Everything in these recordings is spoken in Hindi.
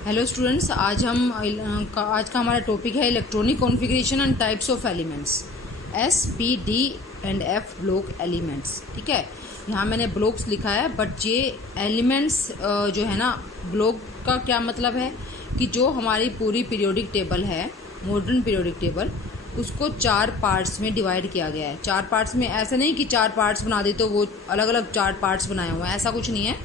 हेलो स्टूडेंट्स, आज का हमारा टॉपिक है electronic configuration and types of elements, S P D and F block elements. ठीक है, यहाँ मैंने ब्लॉक्स लिखा है, बट ये एलिमेंट्स जो है ना, ब्लॉक का क्या मतलब है कि जो हमारी पूरी पीरियोडिक टेबल है, मॉडर्न पीरियोडिक टेबल, उसको 4 पार्ट्स में डिवाइड किया गया है। 4 पार्ट्स में ऐसा नहीं कि 4 पार्ट्स बना दी तो वो अलग अलग 4 पार्ट्स बनाए हुए हैं, ऐसा कुछ नहीं है।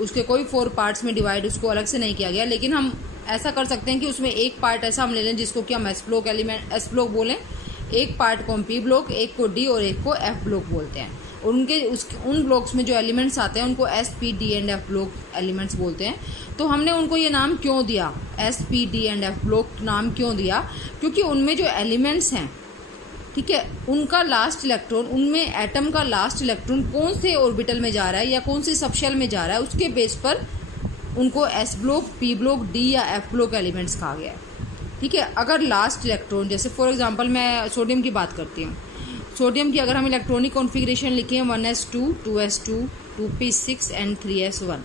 उसके कोई 4 पार्ट्स में डिवाइड उसको अलग से नहीं किया गया, लेकिन हम ऐसा कर सकते हैं कि उसमें एक पार्ट ऐसा हम ले लें जिसको कि हम एस ब्लॉक बोलें, एक पार्ट को हम पी ब्लॉक, एक को डी और एक को एफ ब्लॉक बोलते हैं। और उन ब्लॉक्स में जो एलिमेंट्स आते हैं उनको S P D and F block elements बोलते हैं। तो हमने उनको ये नाम क्यों दिया, S P D and F block नाम क्यों दिया? क्योंकि उनमें जो एलिमेंट्स हैं, ठीक है, उनका लास्ट इलेक्ट्रॉन, उनमें एटम का लास्ट इलेक्ट्रॉन कौन से ऑर्बिटल में जा रहा है या कौन सी सबशेल में जा रहा है, उसके बेस पर उनको S block, P block, D या एफ ब्लॉक एलिमेंट्स कहा गया है। ठीक है, अगर लास्ट इलेक्ट्रॉन, जैसे फॉर एग्जांपल मैं सोडियम की बात करती हूँ, सोडियम की अगर हम इलेक्ट्रॉनिक कॉन्फ़िगरेशन लिखें 1s2, 2s2, 2p6 and 3s1,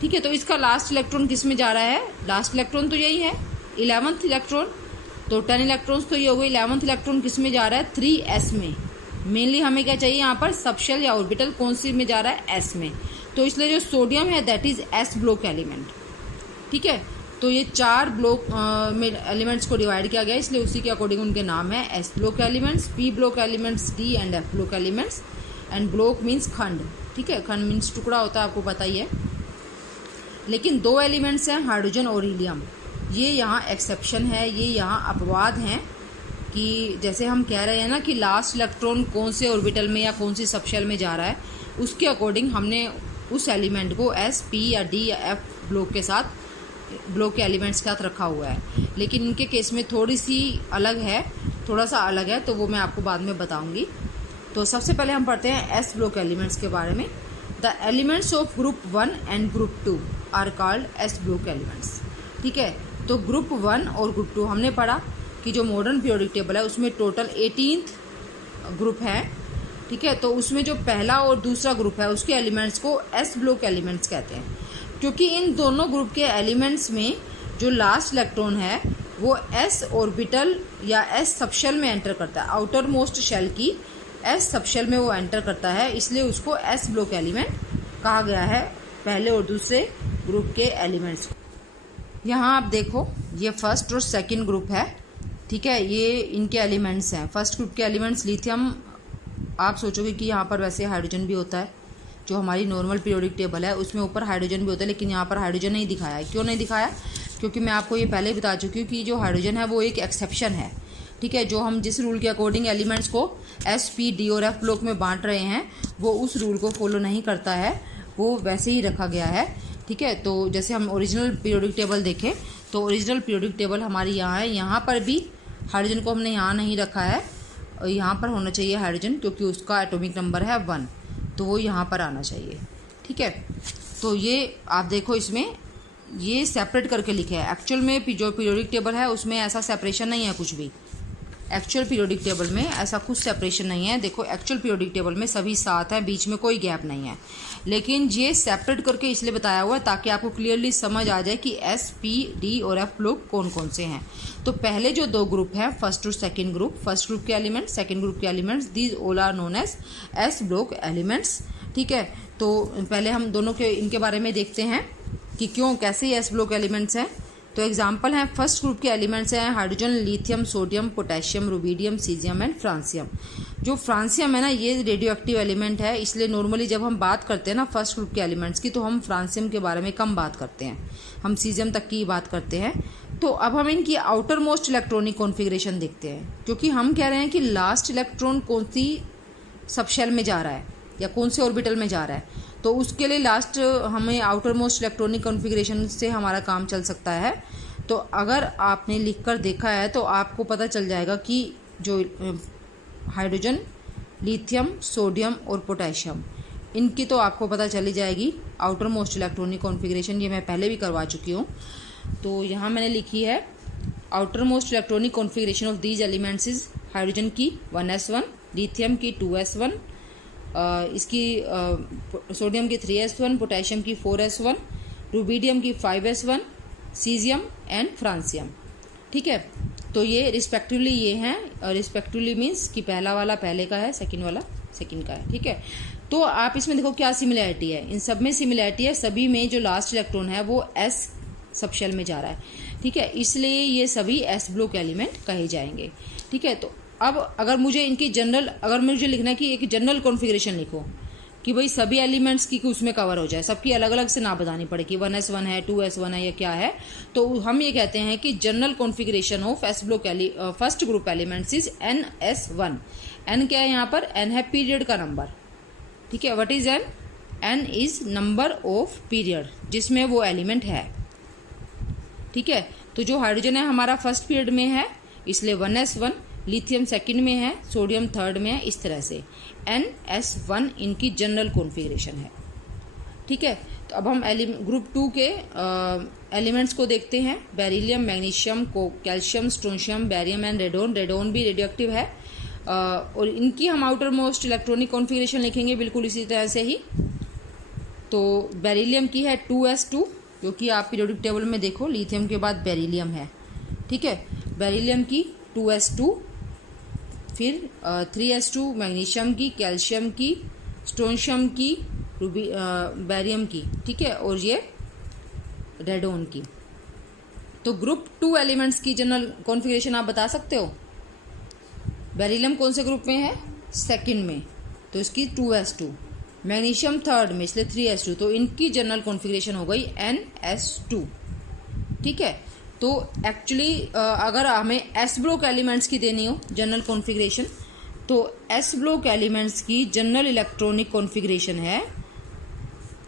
ठीक है, तो इसका लास्ट इलेक्ट्रॉन किस में जा रहा है? लास्ट इलेक्ट्रॉन तो यही है, 11th इलेक्ट्रॉन। तो 10 इलेक्ट्रॉन्स तो ये हो गई, 11th इलेक्ट्रॉन किस में जा रहा है? 3s में। मेनली हमें क्या चाहिए यहाँ पर? सबशेल या ऑर्बिटल कौन सी में जा रहा है? s में। तो इसलिए जो सोडियम है that is S block element. ठीक है, तो ये 4 ब्लॉक में एलिमेंट्स को डिवाइड किया गया, इसलिए उसी के अकॉर्डिंग उनके नाम है S block elements, P block elements, D and F block elements. And block means खंड। ठीक है, खंड मीन्स टुकड़ा होता है, आपको पता ही है। लेकिन 2 एलिमेंट्स हैं, हाइड्रोजन और हीलियम। ये यहाँ एक्सेप्शन है, ये यहाँ अपवाद हैं कि जैसे हम कह रहे हैं ना कि लास्ट इलेक्ट्रॉन कौन से ऑर्बिटल में या कौन सी सबशेल में जा रहा है, उसके अकॉर्डिंग हमने उस एलिमेंट को एस, पी या डी या एफ ब्लॉक के साथ, ब्लॉक के एलिमेंट्स के साथ रखा हुआ है। लेकिन इनके केस में थोड़ी सी अलग है, थोड़ा सा अलग है, तो वो मैं आपको बाद में बताऊँगी। तो सबसे पहले हम पढ़ते हैं एस ब्लॉक एलिमेंट्स के बारे में। The elements of group 1 and group 2 are called S block elements. ठीक है, तो ग्रुप 1 और ग्रुप 2 हमने पढ़ा कि जो मॉडर्न पीरियोडिक टेबल है उसमें टोटल 18 ग्रुप है। ठीक है, तो उसमें जो पहला और दूसरा ग्रुप है उसके एलिमेंट्स को एस ब्लॉक एलिमेंट्स कहते हैं, क्योंकि इन दोनों ग्रुप के एलिमेंट्स में जो लास्ट इलेक्ट्रॉन है वो एस ऑर्बिटल या एस सबशेल में एंटर करता है, आउटर मोस्ट शेल की एस सबशेल में वो एंटर करता है, इसलिए उसको एस ब्लॉक एलिमेंट कहा गया है, पहले और दूसरे ग्रुप के एलिमेंट्स। यहाँ आप देखो, ये फर्स्ट और सेकंड ग्रुप है। ठीक है, ये इनके एलिमेंट्स हैं। फर्स्ट ग्रुप के एलिमेंट्स लिथियम, आप सोचोगे कि यहाँ पर वैसे हाइड्रोजन भी होता है, जो हमारी नॉर्मल पीरियोडिक टेबल है उसमें ऊपर हाइड्रोजन भी होता है, लेकिन यहाँ पर हाइड्रोजन नहीं दिखाया है। क्यों नहीं दिखाया? क्योंकि मैं आपको ये पहले ही बता चुकी हूँ कि जो हाइड्रोजन है वो एक एक्सेप्शन है। ठीक है, जो हम जिस रूल के अकॉर्डिंग एलिमेंट्स को एस, पी, डी और एफ ब्लॉक में बांट रहे हैं वो उस रूल को फॉलो नहीं करता है, वो वैसे ही रखा गया है। ठीक है, तो जैसे हम ओरिजिनल पीरियोडिक टेबल देखें तो ओरिजिनल पीरियोडिक टेबल हमारी यहाँ है, यहाँ पर भी हाइड्रोजन को हमने यहाँ नहीं रखा है, और यहाँ पर होना चाहिए हाइड्रोजन, क्योंकि उसका एटॉमिक नंबर है 1, तो वो यहाँ पर आना चाहिए। ठीक है, तो ये आप देखो, इसमें ये सेपरेट करके लिखे है। एक्चुअल में जो पीरियोडिक टेबल है उसमें ऐसा सेपरेशन नहीं है कुछ भी। एक्चुअल पीरियोडिक टेबल में ऐसा कुछ सेपरेशन नहीं है। देखो, एक्चुअल पीरियोडिक टेबल में सभी साथ हैं, बीच में कोई गैप नहीं है, लेकिन ये सेपरेट करके इसलिए बताया हुआ है ताकि आपको क्लियरली समझ आ जाए कि एस, पी, डी और एफ ब्लॉक कौन कौन से हैं। तो पहले जो 2 ग्रुप हैं, फर्स्ट और सेकंड ग्रुप, फर्स्ट ग्रुप के एलिमेंट्स, सेकंड ग्रुप के elements, these all are known as S block elements. ठीक है, तो पहले हम दोनों के इनके बारे में देखते हैं कि क्यों, कैसे एस ब्लॉक एलिमेंट्स हैं। तो एग्जाम्पल हैं, फर्स्ट ग्रुप के एलिमेंट्स हैं hydrogen, lithium, sodium, potassium, rubidium, caesium and francium. जो फ्रांसियम है ना, ये रेडियो एक्टिव एलिमेंट है, इसलिए नॉर्मली जब हम बात करते हैं ना फर्स्ट ग्रुप के एलिमेंट्स की, तो हम फ्रांसियम के बारे में कम बात करते हैं, हम सीजियम तक की बात करते हैं। तो अब हम इनकी आउटर मोस्ट इलेक्ट्रॉनिक कॉन्फ़िगरेशन देखते हैं, क्योंकि हम कह रहे हैं कि लास्ट इलेक्ट्रॉन कौन सी सबशेल में जा रहा है या कौन से ऑर्बिटल में जा रहा है, तो उसके लिए लास्ट हमें आउटर मोस्ट इलेक्ट्रॉनिक कॉन्फ़िगरेशन से हमारा काम चल सकता है। तो अगर आपने लिखकर देखा है तो आपको पता चल जाएगा कि जो हाइड्रोजन, लिथियम, सोडियम और पोटेशियम, इनकी तो आपको पता चली जाएगी आउटर मोस्ट इलेक्ट्रॉनिक कॉन्फ़िगरेशन, ये मैं पहले भी करवा चुकी हूँ। तो यहाँ मैंने लिखी है outer most electronic configuration of these elements is hydrogen की 1s1, लिथियम की 2s1, इसकी सोडियम की 3s1, पोटेशियम की 4s1, रुबीडियम की 5s1 सीजियम एंड फ्रांसियम। ठीक है, तो ये रिस्पेक्टिवली ये हैं, और रिस्पेक्टिवली मीन्स कि पहला वाला पहले का है, सेकंड वाला सेकंड का है। ठीक है, तो आप इसमें देखो क्या सिमिलैरिटी है, इन सब में सिमिलैरिटी है, सभी में जो लास्ट इलेक्ट्रॉन है वो एस सबशेल में जा रहा है। ठीक है, इसलिए ये सभी एस ब्लॉक एलिमेंट कहे जाएंगे। ठीक है, तो अब अगर मुझे इनकी जनरल, अगर मुझे लिखना है कि एक जनरल कॉन्फ़िगरेशन लिखो कि भाई सभी एलिमेंट्स की उसमें कवर हो जाए, सबकी अलग अलग से ना बतानी पड़े कि 1s1 है, 2s1 है या क्या है, तो हम ये कहते हैं कि general configuration of S block first group elements is NS1। N क्या है यहाँ पर, एन है पीरियड का नंबर। ठीक है, what is N, N is number of period जिसमें वो एलिमेंट है। ठीक है, तो जो हाइड्रोजन है हमारा फर्स्ट पीरियड में है, इसलिए 1s1, लिथियम सेकंड में है, सोडियम थर्ड में है, इस तरह से NS1 इनकी जनरल कॉन्फ़िगरेशन है। ठीक है, तो अब हम ग्रुप 2 के एलिमेंट्स को देखते हैं। Beryllium, magnesium, calcium, strontium, barium and radon. Radon भी रेडियोएक्टिव है, और इनकी हम आउटर मोस्ट इलेक्ट्रॉनिक कॉन्फ़िगरेशन लिखेंगे बिल्कुल इसी तरह से ही। तो बेरिलियम की है 2s2, जो कि आप पीरियोडिक टेबल में देखो लिथियम के बाद बेरिलियम है। ठीक है, बेरिलियम की 2s2, फिर 3s2 मैग्नीशियम की, कैल्शियम की, स्ट्रोंशियम की, बैरियम की। ठीक है, और ये रेडोन की। तो ग्रुप 2 एलिमेंट्स की जनरल कॉन्फ़िगरेशन आप बता सकते हो। बेरिलियम कौन से ग्रुप में है, सेकंड में, तो इसकी 2s2, मैग्नीशियम थर्ड में इसलिए 3s2, तो इनकी जनरल कॉन्फ़िगरेशन हो गई NS2। ठीक है, तो एक्चुअली अगर हमें एस ब्लॉक एलिमेंट्स की देनी हो जनरल कॉन्फ़िगरेशन, तो एस ब्लॉक एलिमेंट्स की जनरल इलेक्ट्रॉनिक कॉन्फ़िगरेशन है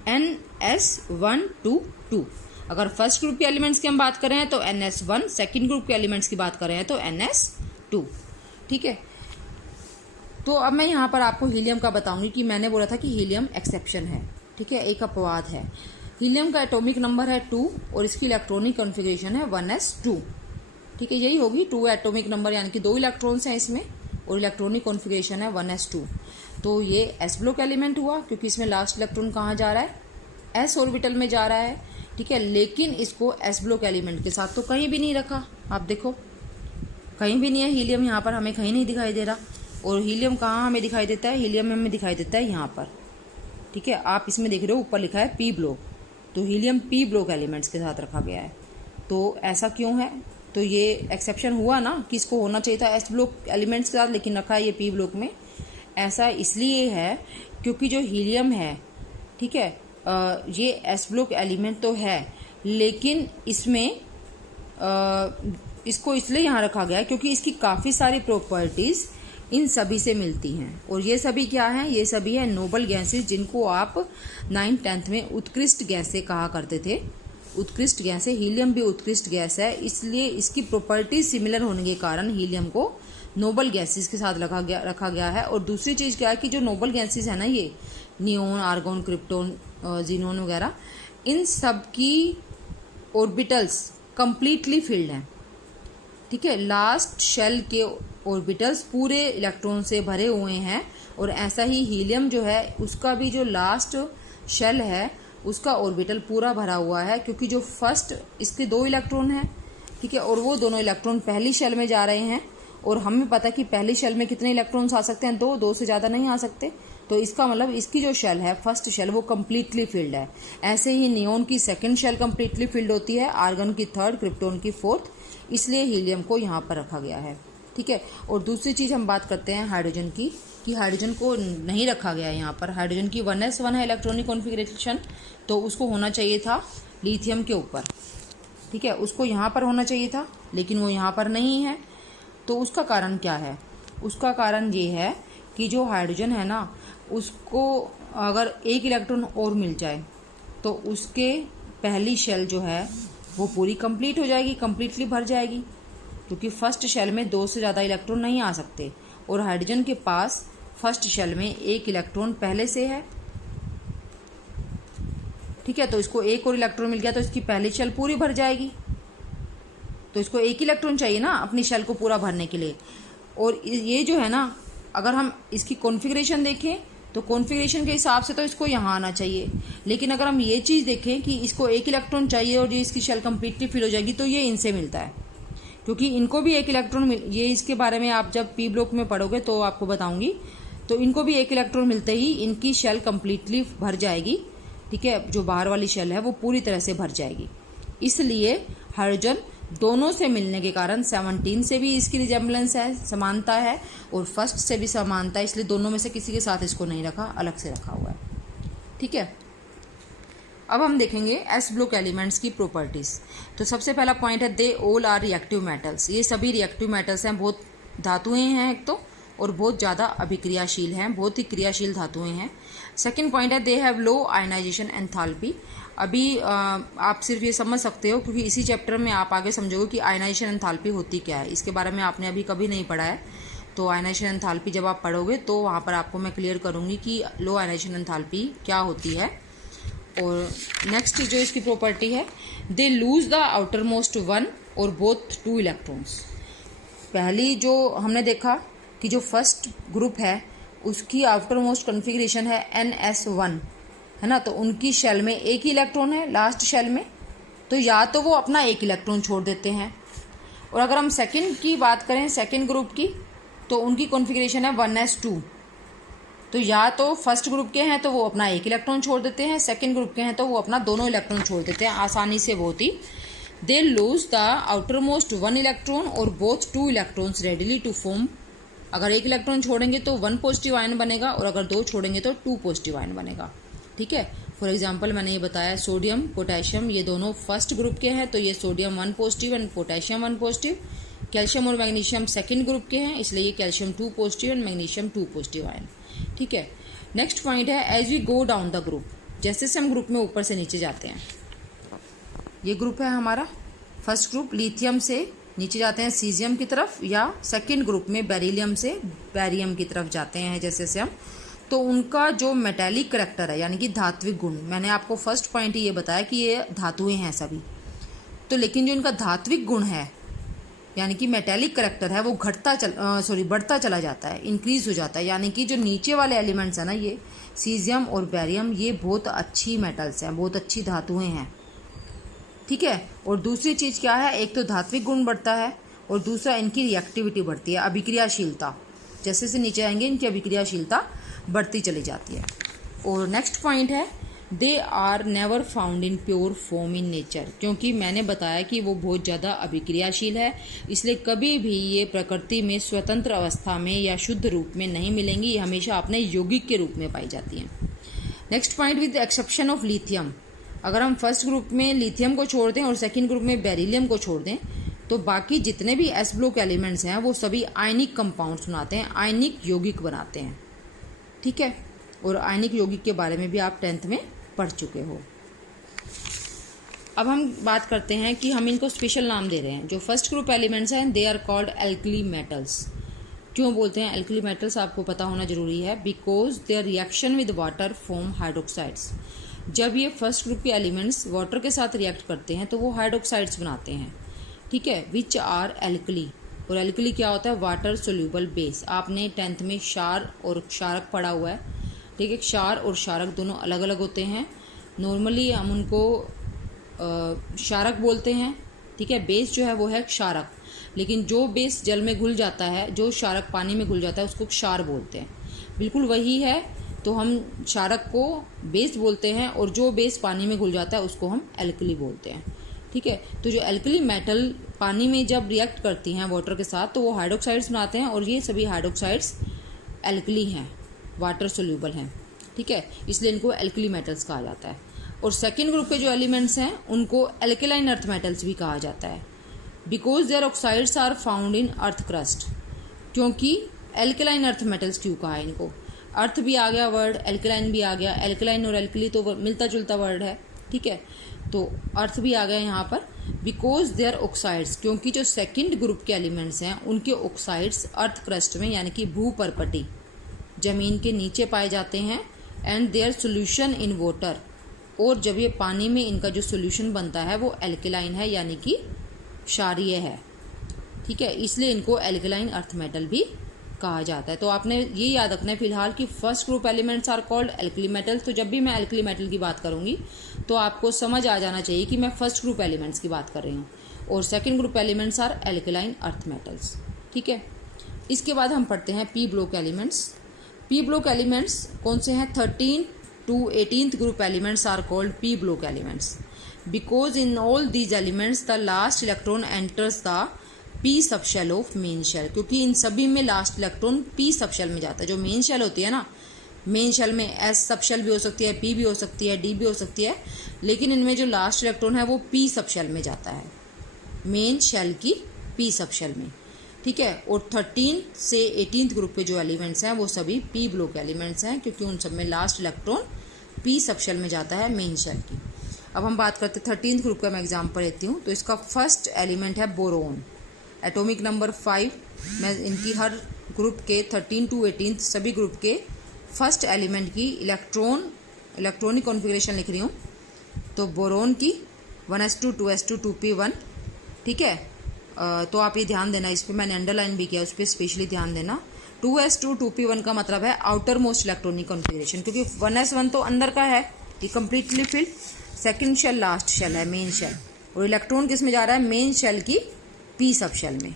NS122। अगर फर्स्ट ग्रुप के एलिमेंट्स की हम बात करें तो NS1, सेकंड ग्रुप के एलिमेंट्स की बात करें तो NS2। ठीक है, तो अब मैं यहाँ पर आपको हीलियम का बताऊंगी कि मैंने बोला था कि हीलियम एक्सेप्शन है। ठीक है, एक अपवाद है। हीलियम का एटॉमिक नंबर है 2 और इसकी इलेक्ट्रॉनिक कॉन्फ़िगरेशन है 1s2। ठीक है, यही होगी 2 एटॉमिक नंबर, यानी कि 2 इलेक्ट्रॉन्स हैं इसमें, और इलेक्ट्रॉनिक कॉन्फ़िगरेशन है 1s2। तो ये एस ब्लॉक एलिमेंट हुआ क्योंकि इसमें लास्ट इलेक्ट्रॉन कहाँ जा रहा है, एस ऑर्बिटल में जा रहा है। ठीक है, लेकिन इसको एस ब्लॉक एलिमेंट के साथ तो कहीं भी नहीं रखा। आप देखो कहीं भी नहीं है हीलियम, यहाँ पर हमें कहीं नहीं दिखाई दे रहा। और हीलियम कहाँ हमें दिखाई देता है, हीलियम में हमें दिखाई देता है यहाँ पर। ठीक है, आप इसमें देख रहे हो ऊपर लिखा है P ब्लॉक, तो हीलियम P ब्लॉक एलिमेंट्स के साथ रखा गया है। तो ऐसा क्यों है, तो ये एक्सेप्शन हुआ ना कि इसको होना चाहिए था एस ब्लॉक एलिमेंट्स के साथ, लेकिन रखा है ये P ब्लॉक में। ऐसा इसलिए है क्योंकि जो हीलियम है, ठीक है, ये एस ब्लॉक एलिमेंट तो है, लेकिन इसमें इसको इसलिए यहाँ रखा गया है क्योंकि इसकी काफ़ी सारी प्रॉपर्टीज़ इन सभी से मिलती हैं। और ये सभी क्या हैं, ये सभी है नोबल गैसेस, जिनको आप 9th 10th में उत्कृष्ट गैसें कहा करते थे। उत्कृष्ट गैसें, हीलियम भी उत्कृष्ट गैस है, इसलिए इसकी प्रॉपर्टीज सिमिलर होने के कारण हीलियम को नोबल गैसेस के साथ रखा गया है। और दूसरी चीज़ क्या है कि जो नोबल गैसेस है ना, ये नियोन, आर्गोन, क्रिप्टोन, जीनोन वगैरह, इन सब की ऑर्बिटल्स कंप्लीटली फिल्ड हैं। ठीक है, लास्ट शेल के ऑर्बिटल्स पूरे इलेक्ट्रॉन से भरे हुए हैं। और ऐसा ही हीलियम जो है उसका भी जो लास्ट शेल है उसका ऑर्बिटल पूरा भरा हुआ है, क्योंकि जो फर्स्ट इसके 2 इलेक्ट्रॉन हैं, ठीक है, और वो दोनों इलेक्ट्रॉन पहली शेल में जा रहे हैं। और हमें पता है कि पहली शेल में कितने इलेक्ट्रॉन्स आ सकते हैं, 2 से ज़्यादा नहीं आ सकते। तो इसका मतलब इसकी जो शेल है, फर्स्ट शेल, वो कम्प्लीटली फिल्ड है। ऐसे ही नियोन की सेकंड शेल कम्प्लीटली फिल्ड होती है, आर्गन की थर्ड, क्रिप्टोन की फोर्थ, इसलिए हीलियम को यहाँ पर रखा गया है। ठीक है, और दूसरी चीज़ हम बात करते हैं हाइड्रोजन की, कि हाइड्रोजन को नहीं रखा गया है यहाँ पर। हाइड्रोजन की 1s1 है इलेक्ट्रॉनिक कॉन्फ़िगरेशन, तो उसको होना चाहिए था लिथियम के ऊपर। ठीक है, उसको यहाँ पर होना चाहिए था, लेकिन वो यहाँ पर नहीं है। तो उसका कारण क्या है, उसका कारण ये है कि जो हाइड्रोजन है ना, उसको अगर एक इलेक्ट्रॉन और मिल जाए तो उसके पहली शेल जो है वो पूरी कंप्लीट हो जाएगी, कंप्लीटली भर जाएगी, क्योंकि फर्स्ट शेल में 2 से ज़्यादा इलेक्ट्रॉन नहीं आ सकते। और हाइड्रोजन के पास फर्स्ट शेल में 1 इलेक्ट्रॉन पहले से है। ठीक है, तो इसको एक और इलेक्ट्रॉन मिल गया तो इसकी पहली शेल पूरी भर जाएगी। तो इसको 1 इलेक्ट्रॉन चाहिए ना अपनी शेल को पूरा भरने के लिए। और ये जो है ना, अगर हम इसकी कॉन्फ़िगरेशन देखें तो कॉन्फ़िगरेशन के हिसाब से तो इसको यहाँ आना चाहिए, लेकिन अगर हम ये चीज़ देखें कि इसको एक इलेक्ट्रॉन चाहिए और ये इसकी शेल कम्प्लीटली फिल हो जाएगी, तो ये इनसे मिलता है, क्योंकि इनको भी एक इलेक्ट्रॉन ये इसके बारे में आप जब पी ब्लॉक में पढ़ोगे तो आपको बताऊंगी। तो इनको भी एक इलेक्ट्रॉन मिलते ही इनकी शेल कम्प्लीटली भर जाएगी, ठीक है, जो बाहर वाली शेल है वो पूरी तरह से भर जाएगी। इसलिए हाइड्रोजन दोनों से मिलने के कारण 17 से भी इसकी रिजेम्बलेंस है, समानता है, और फर्स्ट से भी समानता है, इसलिए दोनों में से किसी के साथ इसको नहीं रखा, अलग से रखा हुआ है, ठीक है। अब हम देखेंगे एस ब्लॉक एलिमेंट्स की प्रॉपर्टीज़। तो सबसे पहला पॉइंट है they all are reactive metals, ये सभी रिएक्टिव मेटल्स हैं, बहुत धातुएं हैं एक तो, और बहुत ज़्यादा अभिक्रियाशील हैं, बहुत ही क्रियाशील धातुएं हैं। सेकंड पॉइंट है they have low ionization enthalpy. अभी आप सिर्फ ये समझ सकते हो क्योंकि इसी चैप्टर में आप आगे समझोगे कि आयनाइजेशन एंथैल्पी होती क्या है, इसके बारे में आपने अभी कभी नहीं पढ़ा है। तो आयनाइजेशन एंथैल्पी जब आप पढ़ोगे तो वहाँ पर आपको मैं क्लियर करूँगी कि लो आयनाइजेशन एंथैल्पी क्या होती है। और नेक्स्ट जो इसकी प्रॉपर्टी है दे lose the outermost one और बोथ टू इलेक्ट्रॉन्स। पहली जो हमने देखा कि जो फर्स्ट ग्रुप है उसकी आउटर मोस्ट कॉन्फ़िगरेशन है NS1, है ना, तो उनकी शेल में एक ही इलेक्ट्रॉन है लास्ट शेल में, तो या तो वो अपना एक इलेक्ट्रॉन छोड़ देते हैं। और अगर हम सेकंड की बात करें, सेकंड ग्रुप की, तो उनकी कॉन्फ़िगरेशन है 1s2, तो या तो फर्स्ट ग्रुप के हैं तो वो अपना एक इलेक्ट्रॉन छोड़ देते हैं, सेकंड ग्रुप के हैं तो वो अपना दोनों इलेक्ट्रॉन छोड़ देते हैं आसानी से बहुत ही। They lose the outermost one electron और both two electrons readily to form. अगर एक इलेक्ट्रॉन छोड़ेंगे तो 1 पॉजिटिव आयन बनेगा, और अगर 2 छोड़ेंगे तो 2 पॉजिटिव आयन बनेगा, ठीक है। फॉर एग्जांपल मैंने ये बताया सोडियम पोटेशियम ये दोनों फर्स्ट ग्रुप के हैं, तो ये sodium 1 positive and potassium 1 positive. Calcium और मैग्नीशियम सेकंड ग्रुप के हैं, इसलिए ये calcium 2 positive and magnesium 2 positive ion, ठीक है। नेक्स्ट पॉइंट है as we go down the group, जैसे से हम ग्रुप में ऊपर से नीचे जाते हैं। ये ग्रुप है हमारा फर्स्ट ग्रुप, लिथियम से नीचे जाते हैं सीजियम की तरफ, या सेकंड ग्रुप में बेरिलियम से बैरियम की तरफ जाते हैं जैसे से हम, तो उनका जो मेटेलिक करैक्टर है यानी कि धात्विक गुण, मैंने आपको फर्स्ट पॉइंट ये बताया कि ये धातुएं हैं सभी, तो लेकिन जो इनका धात्विक गुण है यानी कि मेटेलिक करैक्टर है वो बढ़ता चला जाता है, इंक्रीज हो जाता है। यानी कि जो नीचे वाले एलिमेंट्स हैं ना, ये सीजियम और बैरियम, ये बहुत अच्छी मेटल्स हैं, बहुत अच्छी धातुएं हैं, ठीक है। और दूसरी चीज़ क्या है, एक तो धात्विक गुण बढ़ता है और दूसरा इनकी रिएक्टिविटी बढ़ती है, अभिक्रियाशीलता, जैसे से नीचे आएंगे इनकी अभिक्रियाशीलता बढ़ती चली जाती है। और नेक्स्ट पॉइंट है they are never found in pure form in nature, क्योंकि मैंने बताया कि वो बहुत ज़्यादा अभिक्रियाशील है, इसलिए कभी भी ये प्रकृति में स्वतंत्र अवस्था में या शुद्ध रूप में नहीं मिलेंगी, ये हमेशा अपने यौगिक के रूप में पाई जाती हैं। Next point with exception of lithium, अगर हम फर्स्ट ग्रुप में लिथियम को छोड़ दें और सेकंड ग्रुप में बेरिलियम को छोड़ दें, तो बाकी जितने भी एस ब्लॉक एलिमेंट्स हैं वो सभी आयनिक कंपाउंड्स बनाते हैं, आयनिक यौगिक बनाते हैं, ठीक है। और आयनिक यौगिक के बारे में भी आप 10th में पढ़ चुके हो। अब हम बात करते हैं कि हम इनको स्पेशल नाम दे रहे हैं। जो फर्स्ट ग्रुप एलिमेंट्स हैं they are called alkali metals. क्यों बोलते हैं एल्कली मेटल्स, आपको पता होना जरूरी है, because their reaction with water form hydroxides. जब ये फर्स्ट ग्रुप के एलिमेंट्स वाटर के साथ रिएक्ट करते हैं तो वो हाइड्रोक्साइड्स बनाते हैं, ठीक है, विच आर एल्कली। और एल्कली क्या होता है, वाटर सोल्यूबल बेस। आपने 10th में क्षार और क्षारक पढ़ा हुआ है, ठीक है। क्षार और क्षारक दोनों अलग अलग होते हैं, नॉर्मली हम उनको क्षारक बोलते हैं, ठीक है। बेस जो है वो है क्षारक, लेकिन जो बेस जल में घुल जाता है, जो क्षारक पानी में घुल जाता है उसको क्षार बोलते हैं, बिल्कुल वही है। तो हम क्षारक को बेस बोलते हैं और जो बेस पानी में घुल जाता है उसको हम एल्कली बोलते हैं, ठीक है। तो जो एल्कली मेटल पानी में जब रिएक्ट करती हैं वाटर के साथ तो वो हाइड्रोक्साइड्स बनाते हैं, और ये सभी हाइड्रोक्साइड्स एल्कली हैं, वाटर सोल्यूबल हैं, ठीक है, इसलिए इनको एल्कली मेटल्स कहा जाता है। और सेकेंड ग्रुप के जो एलिमेंट्स हैं उनको एल्केलाइन अर्थ मेटल्स भी कहा जाता है, because their oxides are found in earth crust. क्योंकि एल्केलाइन अर्थ मेटल्स क्यों कहा है इनको, अर्थ भी आ गया वर्ड, एल्केलाइन भी आ गया, एल्केलाइन और एल्कली तो मिलता जुलता वर्ड है, ठीक है, तो अर्थ भी आ गया यहाँ पर। बिकॉज देयर ऑक्साइड्स, क्योंकि जो सेकंड ग्रुप के एलिमेंट्स हैं उनके ऑक्साइड्स अर्थ क्रस्ट में यानी कि भूपर्पटी जमीन के नीचे पाए जाते हैं, and their solution in water, और जब ये पानी में इनका जो सोल्यूशन बनता है वो एल्केलाइन है यानी कि क्षारीय है, ठीक है, इसलिए इनको एल्केलाइन अर्थ मेटल भी कहा जाता है। तो आपने ये याद रखना है फिलहाल कि first group elements are called alkali metals. तो जब भी मैं एल्कली मेटल की बात करूँगी तो आपको समझ आ जाना चाहिए कि मैं फर्स्ट ग्रुप एलिमेंट्स की बात कर रही हूँ, और second group elements are alkaline earth metals. ठीक है, इसके बाद हम पढ़ते हैं P block elements. P block elements कौन से हैं? 13 to 18th group elements are called p block elements because in all these elements the last electron enters the p subshell of main shell। क्योंकि इन सभी में लास्ट इलेक्ट्रॉन p सबशेल में जाता है। जो मेन शेल होती है ना, मेन शेल में s सबशेल भी हो सकती है, p भी हो सकती है, d भी हो सकती है, लेकिन इनमें जो लास्ट इलेक्ट्रॉन है वो p सबशेल में जाता है, मेन शेल की p सबशेल में। ठीक है, और 13 से 18th ग्रुप के जो एलिमेंट्स हैं वो सभी पी ब्लॉक एलिमेंट्स हैं, क्योंकि उन सब में लास्ट इलेक्ट्रॉन पी सबशेल में जाता है, मेन शेल की। अब हम बात करते हैं 13th ग्रुप का, मैं एग्जाम्पल लेती हूँ। तो इसका फर्स्ट एलिमेंट है बोरोन, एटॉमिक नंबर 5। मैं इनकी हर ग्रुप के 13 to 18 सभी ग्रुप के फर्स्ट एलिमेंट की इलेक्ट्रॉनिक कॉन्फ़िगरेशन लिख रही हूँ। तो बोरोन की 1s2 2s2 2p1। ठीक है, तो आप ये ध्यान देना, इस पर मैंने अंडरलाइन भी किया, उस पर स्पेशली ध्यान देना। 2s2 2p1 का मतलब है आउटर मोस्ट इलेक्ट्रॉनिक कॉन्फ़िगरेशन, क्योंकि 1s1 तो अंदर का है, ये completely filled. Second shell last shell है, मेन शेल, और इलेक्ट्रॉन किस में जा रहा है? मेन शेल की पी सब शेल में।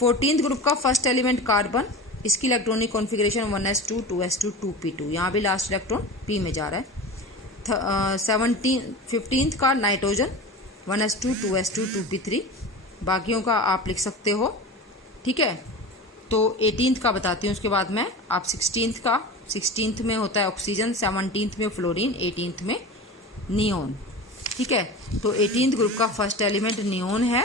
14th ग्रुप का फर्स्ट एलिमेंट कार्बन, इसकी electronic configuration 1s2 2s2 2p2, यहाँ भी लास्ट इलेक्ट्रॉन पी में जा रहा है। 15th का नाइट्रोजन 1s2 2s2 2p3, बाकियों का आप लिख सकते हो। ठीक है, तो 18th का बताती हूँ उसके बाद मैं। आप 16th में होता है ऑक्सीजन, 17th में फ्लोरीन, 18th में नियोन। ठीक है, तो 18th ग्रुप का फर्स्ट एलिमेंट नियोन है।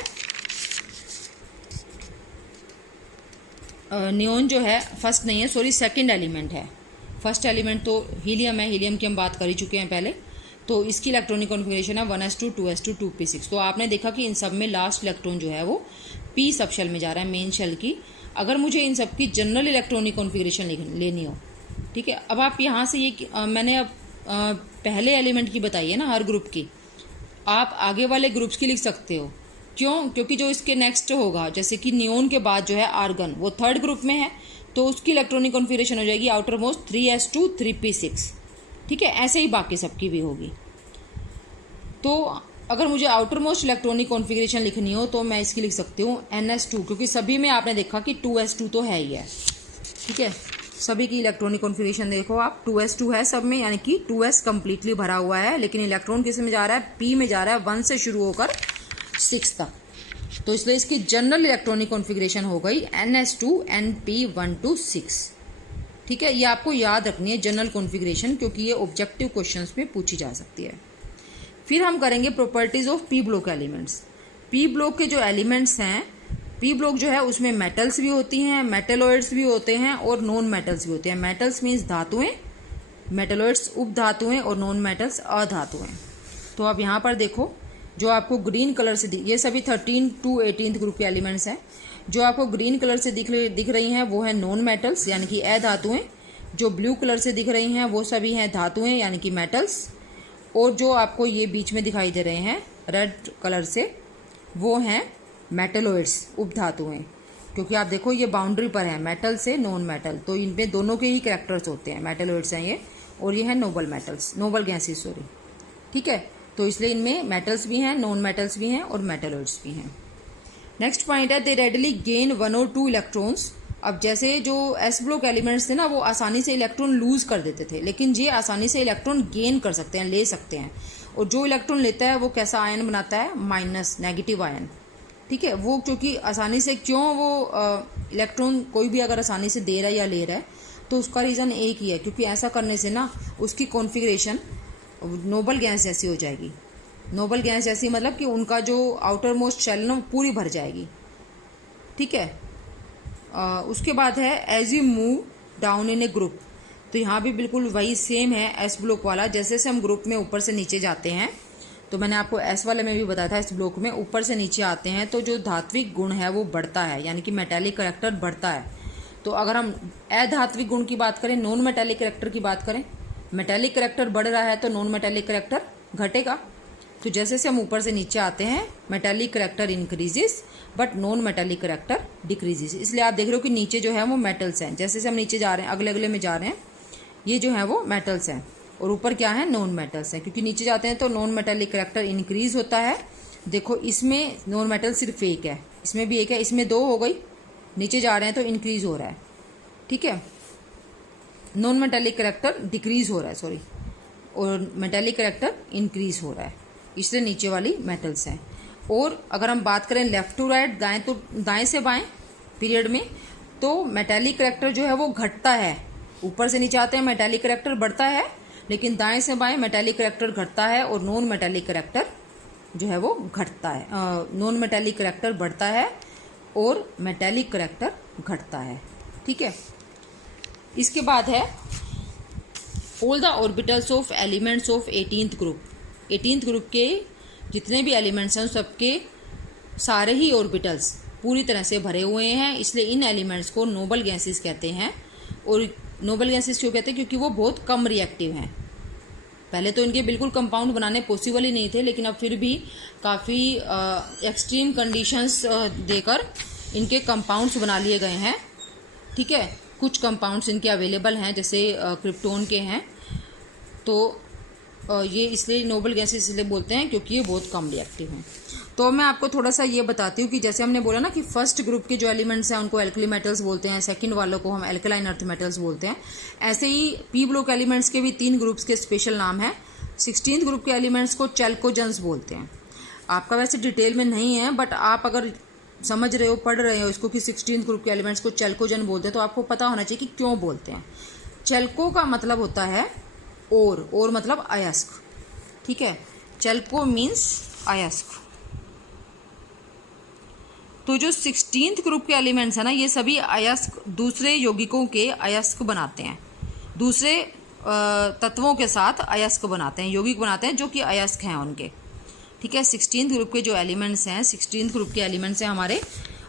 नियोन जो है फर्स्ट नहीं है, सॉरी, सेकंड एलिमेंट है। फर्स्ट एलिमेंट तो हीलियम है, हीलियम की हम बात कर ही चुके हैं पहले। तो इसकी इलेक्ट्रॉनिक कॉन्फ़िगरेशन है 1s2 2s2 2p6। तो आपने देखा कि इन सब में लास्ट इलेक्ट्रॉन जो है वो p सब शेल में जा रहा है, मेन शेल की। अगर मुझे इन सब की जनरल इलेक्ट्रॉनिक कॉन्फ़िगरेशन लेनी हो, ठीक है, अब आप यहाँ से ये मैंने अब पहले एलिमेंट की बताई है ना हर ग्रुप की, आप आगे वाले ग्रुप्स की लिख सकते हो। क्यों? क्योंकि जो इसके नेक्स्ट होगा, जैसे कि नियोन के बाद जो है आर्गन, वो थर्ड ग्रुप में है, तो उसकी इलेक्ट्रॉनिक कॉन्फ़िगरेशन हो जाएगी आउटर मोस्ट 3s2 3p6। ठीक है, ऐसे ही बाकी सबकी भी होगी। तो अगर मुझे आउटर मोस्ट इलेक्ट्रॉनिक कॉन्फ़िगरेशन लिखनी हो तो मैं इसकी लिख सकती हूँ ns2, क्योंकि सभी में आपने देखा कि 2s2 तो है ही है। ठीक है, सभी की इलेक्ट्रॉनिक कॉन्फ़िगरेशन देखो आप, 2s2 है सब में, यानी कि 2s कंप्लीटली भरा हुआ है, लेकिन इलेक्ट्रॉन किस में जा रहा है? p में जा रहा है, 1 से शुरू होकर 6 तक। तो इसलिए इसकी जनरल इलेक्ट्रॉनिक कॉन्फ़िगरेशन हो गई ns2 np1 to 6। ठीक है, ये आपको याद रखनी है जनरल कॉन्फ़िगरेशन, क्योंकि ये ऑब्जेक्टिव क्वेश्चंस में पूछी जा सकती है। फिर हम करेंगे properties of P block elements. P block के जो एलिमेंट्स हैं, पी ब्लॉक जो है उसमें मेटल्स भी होती हैं, मेटेलॉइड्स भी होते हैं, और नॉन मेटल्स भी होते हैं। मेटल्स मीन्स धातुएं, मेटेलॉइड्स उपधातुएं, और नॉन मेटल्स अधातुएं। तो आप यहाँ पर देखो, जो आपको ग्रीन कलर से ये सभी 13 to 18th ग्रुप के एलिमेंट्स हैं। जो आपको ग्रीन कलर से दिख रही हैं वो है नॉन मेटल्स, यानी कि अधातुएं। जो ब्लू कलर से दिख रही हैं वो सभी हैं धातुएं, यानी कि मेटल्स। और जो आपको ये बीच में दिखाई दे रहे हैं रेड कलर से, वो हैं मेटलॉइड्स, उपधातुएं। क्योंकि आप देखो ये बाउंड्री पर है मेटल से नॉन मेटल, तो इनमें दोनों के ही कैरेक्टर्स होते हैं। मेटलॉइड्स हैं ये, और ये हैं noble metals, noble gases, sorry. ठीक है, तो इसलिए इनमें मेटल्स भी हैं, नॉन मेटल्स भी हैं, और मेटलॉइड्स भी हैं। नेक्स्ट पॉइंट है दे रेडली गेन 1 or 2 इलेक्ट्रॉन्स। अब जैसे जो एस ब्लॉक एलिमेंट्स थे ना, वो आसानी से इलेक्ट्रॉन लूज कर देते थे, लेकिन ये आसानी से इलेक्ट्रॉन गेन कर सकते हैं, ले सकते हैं। और जो इलेक्ट्रॉन लेता है वो कैसा आयन बनाता है? Minus, negative ion. ठीक है, वो क्योंकि आसानी से, क्यों वो इलेक्ट्रॉन कोई भी अगर आसानी से दे रहा है या ले रहा है, तो उसका रीज़न एक ही है, क्योंकि ऐसा करने से ना उसकी कॉन्फ़िगरेशन नोबल गैस जैसी हो जाएगी। नोबल गैस जैसी मतलब कि उनका जो आउटर मोस्ट शेल ना पूरी भर जाएगी। ठीक है, उसके बाद है as you move down in a group. तो यहाँ भी बिल्कुल वही सेम है एस ब्लॉक वाला। जैसे से हम ग्रुप में ऊपर से नीचे जाते हैं, तो मैंने आपको एस वाले में भी बताया था, इस ब्लॉक में ऊपर से नीचे आते हैं तो जो धात्विक गुण है वो बढ़ता है, यानी कि मेटालिक करैक्टर बढ़ता है। तो अगर हम अधात्विक गुण की बात करें, नॉन मेटालिक करैक्टर की बात करें, मेटालिक करैक्टर बढ़ रहा है तो नॉन मेटालिक करैक्टर घटेगा। तो जैसे से हम ऊपर से नीचे आते हैं metallic character increases but non metallic character decreases. इसलिए आप देख रहे हो कि नीचे जो है वो मेटल्स हैं, जैसे से हम नीचे जा रहे हैं अगले अगले में जा रहे हैं, ये जो है वो मेटल्स हैं और ऊपर क्या है, नॉन मेटल्स हैं। क्योंकि नीचे जाते हैं तो नॉन मेटालिक करेक्टर इंक्रीज होता है। देखो इसमें नॉन मेटल सिर्फ एक है, इसमें भी एक है, इसमें दो हो गई, नीचे जा रहे हैं तो इंक्रीज हो रहा है, ठीक है। नॉन मेटालिक करेक्टर डिक्रीज हो रहा है, सॉरी, और मेटालिक करेक्टर इंक्रीज हो रहा है, इसलिए नीचे वाली मेटल्स हैं। और अगर हम बात करें लेफ्ट टू राइट, दाएं से बाएं पीरियड में, तो मेटालिक करेक्टर जो है वो घटता है। ऊपर से नीचे आते हैं मेटालिक करेक्टर बढ़ता है, लेकिन दाएं से बाएं मेटालिक करेक्टर घटता है और नॉन मेटालिक करेक्टर जो है वो घटता है। नॉन मेटालिक करेक्टर बढ़ता है और मेटालिक करेक्टर घटता है, ठीक है। इसके बाद है all the orbitals of elements of 18th group. 18th group के जितने भी एलिमेंट्स हैं सबके सारे ही ऑर्बिटल्स पूरी तरह से भरे हुए हैं, इसलिए इन एलिमेंट्स को नोबल गैसेस कहते हैं। और नोबल गैसेस क्यों कहते हैं, क्योंकि वो बहुत कम रिएक्टिव हैं। पहले तो इनके बिल्कुल कंपाउंड बनाने पॉसिबल ही नहीं थे, लेकिन अब फिर भी काफ़ी एक्सट्रीम कंडीशंस देकर इनके कंपाउंड्स बना लिए गए हैं, ठीक है। कुछ कंपाउंड्स इनके अवेलेबल हैं, जैसे क्रिप्टोन के हैं, तो ये इसलिए नोबल गैसेस इसलिए बोलते हैं क्योंकि ये बहुत कम रिएक्टिव हैं। तो मैं आपको थोड़ा सा ये बताती हूँ कि जैसे हमने बोला ना कि फर्स्ट ग्रुप के जो एलिमेंट्स हैं उनको एल्कली मेटल्स बोलते हैं, सेकंड वालों को हम एल्कलाइन अर्थ मेटल्स बोलते हैं। ऐसे ही पी ब्लॉक एलिमेंट्स के भी 3 ग्रुप्स के स्पेशल नाम है। 16th ग्रुप के एलिमेंट्स को चैल्कोजेंस बोलते हैं। आपका वैसे डिटेल में नहीं है, बट आप अगर समझ रहे हो, पढ़ रहे हो इसको कि 16th ग्रुप के एलिमेंट्स को चैल्कोजेन बोलते हैं, तो आपको पता होना चाहिए कि क्यों बोलते हैं। चैल्को का मतलब होता है और मतलब अयस्क, ठीक है। चैल्को मीन्स अयस्क। तो जो 16th ग्रुप के एलिमेंट्स है ना, ये सभी अयस्क दूसरे यौगिकों के अयस्क बनाते हैं, दूसरे तत्वों के साथ अयस्क बनाते हैं, यौगिक बनाते हैं जो कि अयस्क हैं उनके, ठीक है। 16th ग्रुप के जो एलिमेंट्स हैं, 16th ग्रुप के एलिमेंट्स हैं हमारे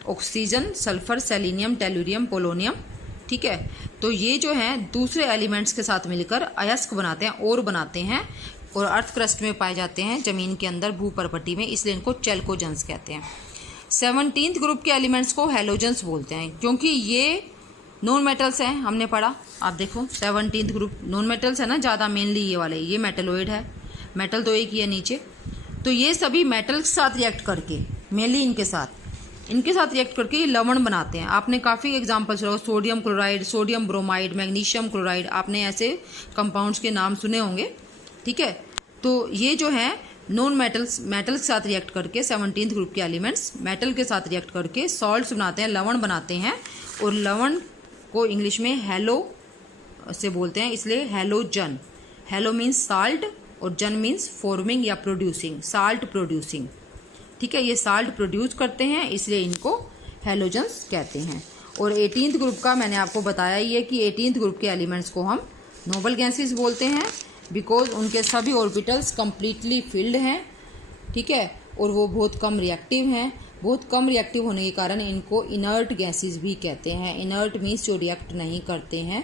oxygen, sulphur, selenium, tellurium, polonium, ठीक है। तो ये जो हैं दूसरे एलिमेंट्स के साथ मिलकर अयस्क बनाते हैं और बनाते हैं, और अर्थ क्रस्ट में पाए जाते हैं, जमीन के अंदर भूपर्पटी में, इसलिए इनको चैल्कोजेंस कहते हैं। 17th ग्रुप के एलिमेंट्स को हैलोजेंस बोलते हैं, क्योंकि ये नॉन मेटल्स हैं, हमने पढ़ा। आप देखो 17th ग्रुप नॉन मेटल्स है ना ज़्यादा, मेनली ये वाले, ये मेटलोइड है, मेटल तो एक ही है नीचे। तो ये सभी मेटल के साथ रिएक्ट करके, मेनली इनके साथ रिएक्ट करके ये लवण बनाते हैं। आपने काफ़ी एग्जाम्पल्स रहो, sodium chloride, sodium bromide, magnesium chloride, आपने ऐसे कंपाउंड्स के नाम सुने होंगे, ठीक है। तो ये जो है नॉन मेटल्स के साथ रिएक्ट करके, 17th ग्रुप के एलिमेंट्स मेटल के साथ रिएक्ट करके सॉल्ट्स बनाते हैं, लवण बनाते हैं, और लवण को इंग्लिश में हैलो से बोलते हैं, इसलिए हैलोजन। हैलो मीन्स साल्ट और जन मीन्स फॉर्मिंग या प्रोड्यूसिंग, साल्ट प्रोड्यूसिंग, ठीक है। ये साल्ट प्रोड्यूस करते हैं, इसलिए इनको हैलोजेंस कहते हैं। और 18th ग्रुप का मैंने आपको बताया ही है कि 18th ग्रुप के एलिमेंट्स को हम नोबल गैसेस बोलते हैं, बिकॉज उनके सभी ऑर्बिटल्स कंप्लीटली फिल्ड हैं, ठीक है, और वो बहुत कम रिएक्टिव हैं। बहुत कम रिएक्टिव होने के कारण इनको इनर्ट गैसेस भी कहते हैं। इनर्ट मीन्स जो रिएक्ट नहीं करते हैं,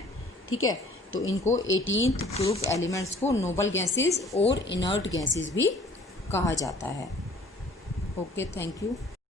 ठीक है। तो इनको 18th ग्रुप एलिमेंट्स को नोबल गैसेस और इनर्ट गैसेस भी कहा जाता है। Okay, thank you.